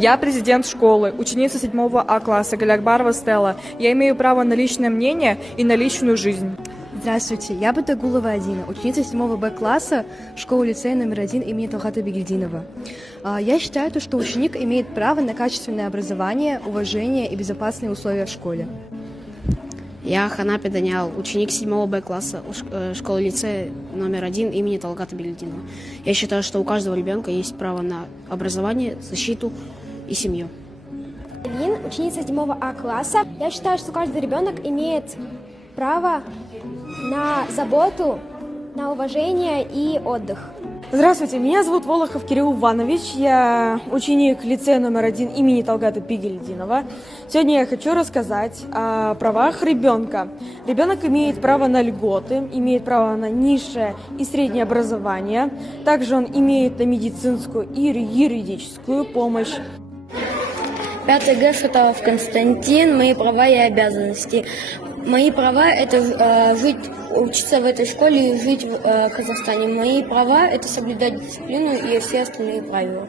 Я президент школы, ученица 7 А класса Галякбарова Стелла. Я имею право на личное мнение и на личную жизнь. Здравствуйте, я Батагулова Адина, ученица 7 Б класса школы-лицея номер 1 имени Талгата Бигельдинова. Я считаю, что ученик имеет право на качественное образование, уважение и безопасные условия в школе. Я Ханапи Даниал, ученик 7 Б класса школы-лицея номер 1 имени Талгата Бигельдинова. Я считаю, что у каждого ребенка есть право на образование, защиту и семью. Ученица 7 А класса. Я считаю, что каждый ребенок имеет право на заботу, на уважение и отдых. Здравствуйте, меня зовут Волохов Кирилл Иванович, я ученик лицея номер 1 имени Талгата Бигельдинова. Сегодня я хочу рассказать о правах ребенка. Ребенок имеет право на льготы, имеет право на низшее и среднее образование. Также он имеет на медицинскую и юридическую помощь. 5 Г. Шаталов Константин. Мои права и обязанности. Мои права – это учиться в этой школе и жить в Казахстане. Мои права – это соблюдать дисциплину и все остальные правила.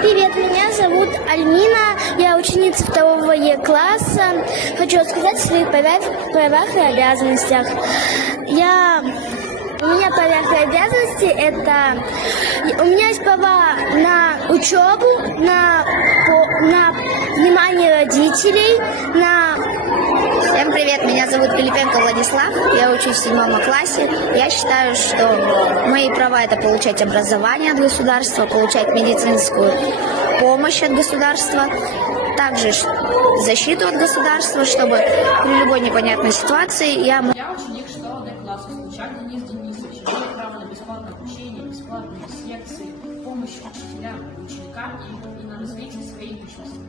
Привет, меня зовут Альмина, я ученица 2 Е класса. Хочу рассказать о своих правах и обязанностях. У меня правах и обязанности – это у меня есть права на учебу, на внимание родителей, Всем привет, меня зовут Пилипенко Владислав, я учусь в 7 классе. Я считаю, что мои права – это получать образование от государства, получать медицинскую помощь от государства, также защиту от государства, чтобы при любой непонятной ситуации Я ученик 6 Д класса, случайно Денис Денисович. Имею право на бесплатное обучение, бесплатные секции, помощь учителям и ученикам и на развитие своей личности.